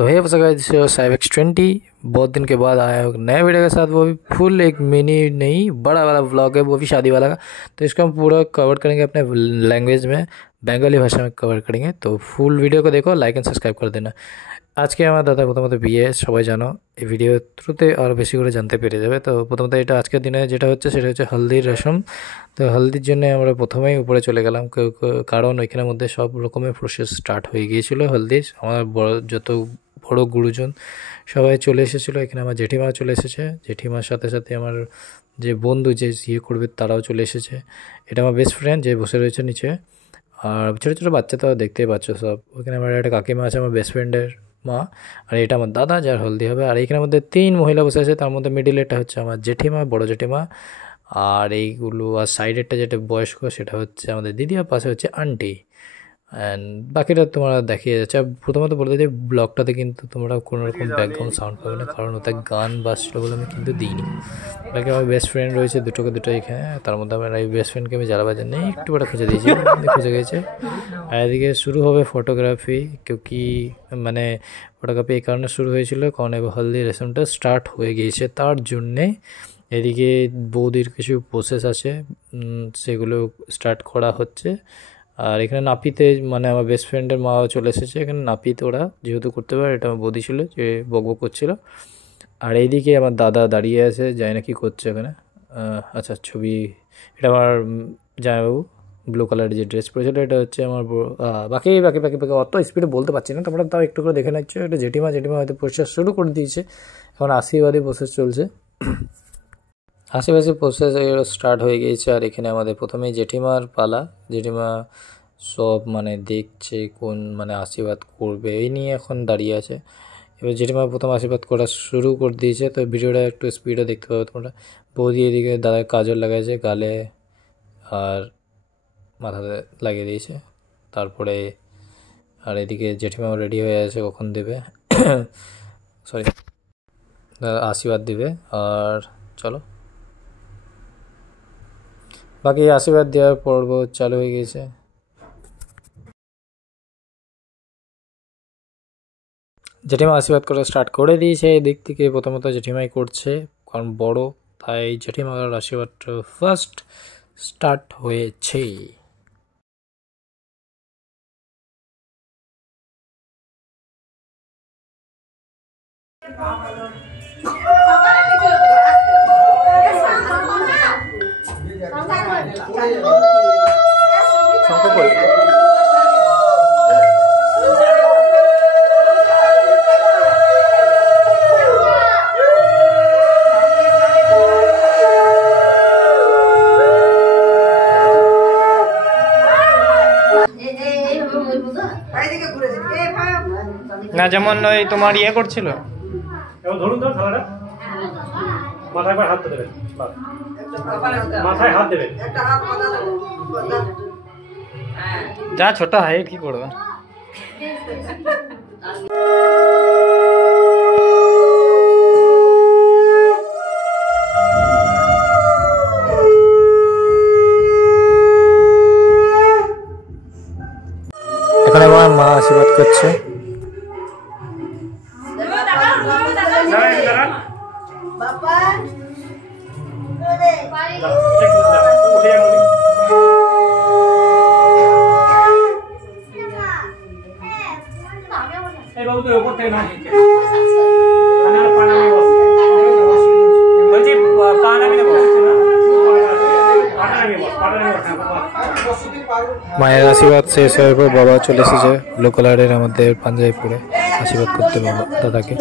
तो है guys साइब X20 बहुत दिन के बाद आया हूँ नए वीडियो के साथ, वो भी फुल एक मिनी नहीं बड़ा वाला व्लॉग है, वो भी शादी वाला का। तो इसको हम पूरा कवर करेंगे अपने लैंग्वेज में, बंगाली भाषा में कवर करेंगे। तो फुल वीडियो को देखो, लाइक एंड सब्सक्राइब कर देना। আজকে আমার দাদা প্রথমত বিয়ে, সবাই জানো এই ভিডিও থ্রুতে আরও বেশি করে জানতে পেরে যাবে। তো প্রথমত এটা আজকের দিনে যেটা হচ্ছে সেটা হচ্ছে হলদির রসম। তো হলদির জন্য আমরা প্রথমেই উপরে চলে গেলাম, কারণ ওইখানের মধ্যে সব রকমের প্রসেস স্টার্ট হয়ে গিয়েছিলো। হলদির আমার যত বড় গুরুজন সবাই চলে এসেছিলো। এখানে আমার জেঠিমা চলে এসেছে, জেঠিমার সাথে সাথে আমার যে বন্ধু যে ইয়ে করবে তারাও চলে এসেছে। এটা আমার বেস্ট ফ্রেন্ড যে বসে রয়েছে নিচে, আর ছোটো ছোটো বাচ্চা তো দেখতেই পাচ্ছ সব। ওখানে আমার একটা কাকিমা আছে, আমার বেস্ট ফ্রেন্ডের মা, আর এটা আমার দাদা যার হলদি হবে। আর এইখানের মধ্যে 3 মহিলা বসে আছে, তার মধ্যে মিডিল এটা হচ্ছে আমার জেঠিমা, বড় জেঠিমা। আর এইগুলো আর সাইডেরটা যেটা বয়স্ক সেটা হচ্ছে আমাদের দিদি, আর পাশে হচ্ছে আন্টি। অ্যান্ড বাকিটা তোমরা দেখিয়ে যাচ্ছে। প্রথমত বলে দিই ব্লগটাতে কিন্তু তোমরা কোনো রকম ব্যাকগ্রাউন্ড সাউন্ড পাবে না, কারণ ওতে গান বাজছিল বলে আমি কিন্তু দিইনি। বাকি আমার বেস্ট ফ্রেন্ড রয়েছে দুটো এখানে, তার মধ্যে আমার এই বেস্ট ফ্রেন্ডকে আমি জ্বালা বাজার নেই একটু বড় খুঁজে দিয়েছি, খুঁজে গেছে। আর এদিকে শুরু হবে ফটোগ্রাফি, কি মানে ফটোগ্রাফি এই কারণে শুরু হয়েছিল কারণ এবার হলদি রেশমটা স্টার্ট হয়ে গিয়েছে, তার জন্যে এদিকে বৌদির কিছু প্রসেস আছে সেগুলো স্টার্ট করা হচ্ছে। আর এখানে নাপিতে মানে আমার বেস্ট ফ্রেন্ডের মাও চলে এসেছে। এখানে নাপিতে ওরা যেহেতু করতে পারে, এটা আমার বৌদি ছিল যে বকবক করছিল। আর এইদিকে আমার দাদা দাঁড়িয়ে আছে, জানি না কী করছে এখানে। আচ্ছা ছবি, এটা আমার জামাইবাবু ব্লু কালারের যে ড্রেস পরেছিল এটা হচ্ছে আমার। বাকি অত স্পিডে বলতে পারছি না, তোমরা তাও একটু করে দেখে নিচ্ছ। এটা জেঠিমা হয়তো প্রসেস শুরু করে দিয়েছে, এখন আশীর্বাদী প্রসেস চলছে। আশেপাশে প্রসেস স্টার্ট হয়ে গিয়েছে। আর এখানে আমাদের প্রথমেই জেঠিমার পালা, জেঠিমা সব মানে দেখছে কোন মানে আশীর্বাদ করবে এই নিয়ে এখন দাঁড়িয়ে আছে। এবার জেঠিমা প্রথম আশীর্বাদ করা শুরু করে দিয়েছে। তো ভিডিওটা একটু স্পিডে দেখতে পাবে তোমরা। বৌদি এদিকে দাদার কাজল লাগাইছে গালে আর মাথাতে লাগিয়ে দিয়েছে, তারপরে আর এদিকে জেঠিমাও রেডি হয়ে আছে, কখন দেবে সরি আশীর্বাদ দেবে। আর চলো বাকি আশীর্বাদ দেওয়ার পর্ব চালু হয়ে গিয়েছে। জেঠিমা আশীর্বাদ করা স্টার্ট করে দিয়েছে। এই দিক থেকে প্রথমত জেঠিমাই করছে কারণ বড়, তাই জেঠিমার আশীর্বাদটা ফার্স্ট স্টার্ট হয়েছে। না যেমন ওই তোমার ইয়ে করছিল, ধরুন তো থালাটা মাথায় হাত দেবেন, মাথায় হাত দেবেন। যা ছোট হাইট কি করবে। এখন আমার মা আশীর্বাদ করছে। মায়ের আশীর্বাদ শেষ হওয়ার পর বাবা চলে এসেছে ব্লু কালারের আমাদের পাঞ্জাবি পরে আশীর্বাদ করতে বাবা দাদাকে।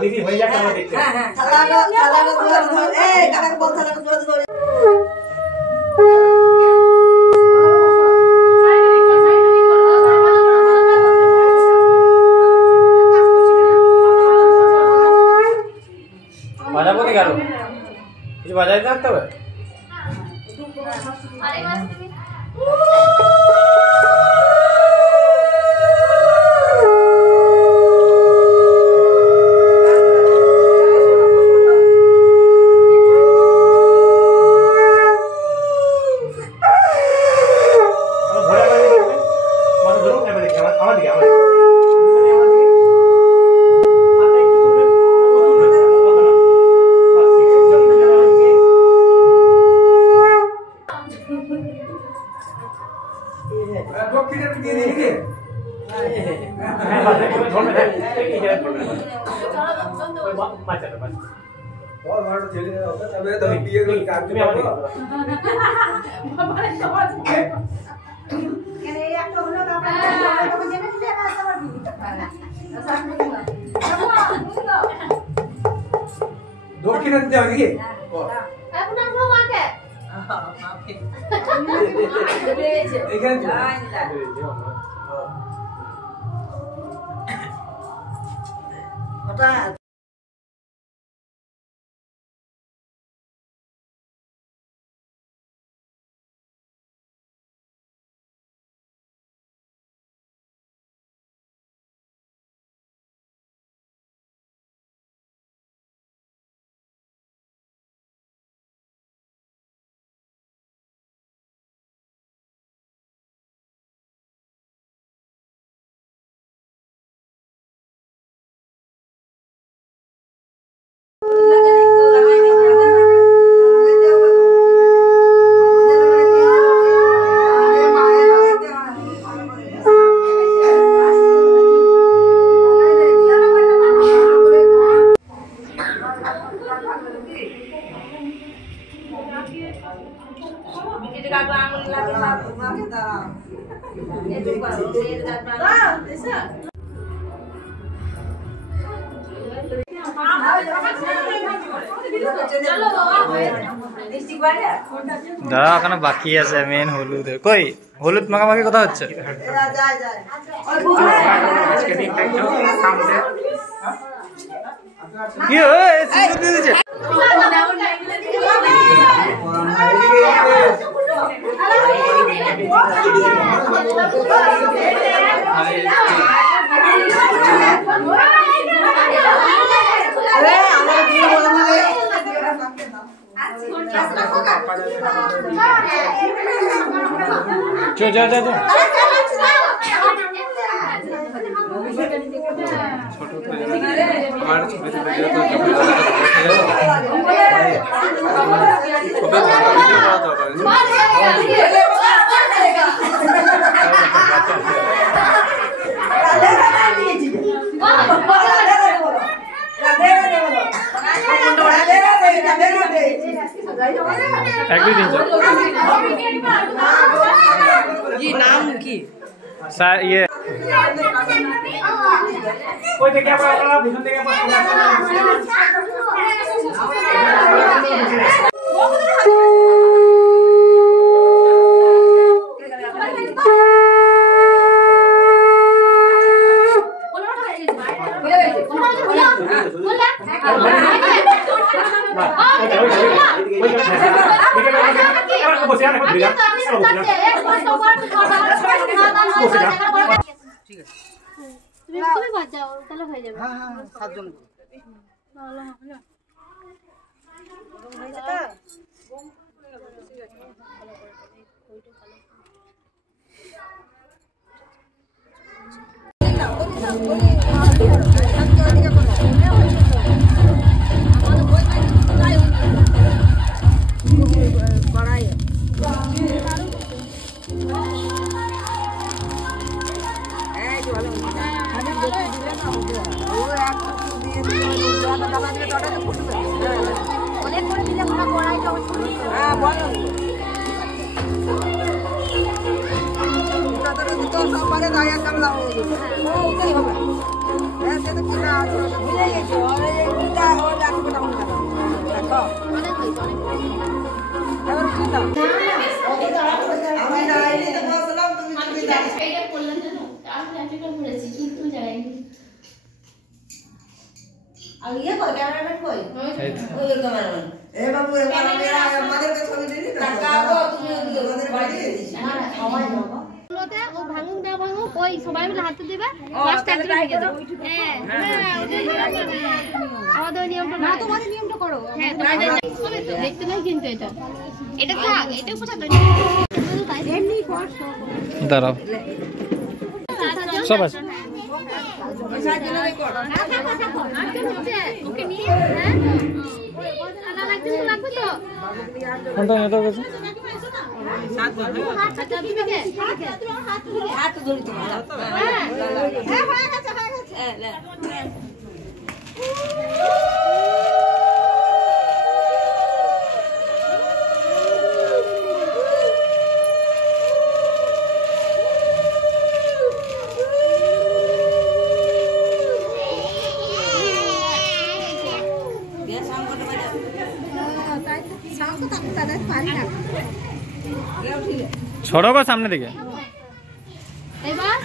দিদি হয়ে যাক আমরা দেখতে বাজাবো কি গেল কিছু বাজাই থাকতে হবে দক্ষিণে যাও নাকি এখন আমরা মাকে এখানে হঠাৎ দাঁড়া ওখানে বাকি আছে মেন হলুদ কই হলুদ মাখামাখি কথা হচ্ছে কি দিয়েছে চো যা যা যা আমার ছবি তুলে দিও ये नाम की ये कोई देखिए आपका भीषण देखिए বলো সবারে দায়া কামলা হয়ে গেছে ও ওটাই হবে হ্যাঁ সেটা কি না মিলে গেছে ওরে এইটা ও লাগবে না মনে দেখো এবার কি দাও আমি ডাইলে তো বসলাম তুমি চলে যাও এইটা বললেন না আর প্র্যাকটিক্যাল করেছি কিন্তু জায়গায় আর ইয়ে কই ক্যামেরাম্যান কই ওই ক্যামেরাম্যান এ বাবু এবার আমাদের কাছে ছবি দিলি টাকাও তুমি আমাদের বাড়ি না না সময় দাও লোতে ও ভাঙুক না ভাঙুক কই সবাই মিলে হাতে দিবে ফার্স্ট টাইম থেকে দাও হ্যাঁ আমাদের নিয়মটা না তোমাদের নিয়মটা করো হ্যাঁ তোমাদের দেখতে নাই কিন্তু এটা থাক এটা পোছা তো এমনি কর দাঁড়াও সব আছে ওকে নিয়ে হ্যাঁ খানা লাগবে তো কোনটা এটা গেছে হাত ধরি তোমার হ্যাঁ হয়ে গেছে লে छोड़ो को सामने दिखे এবার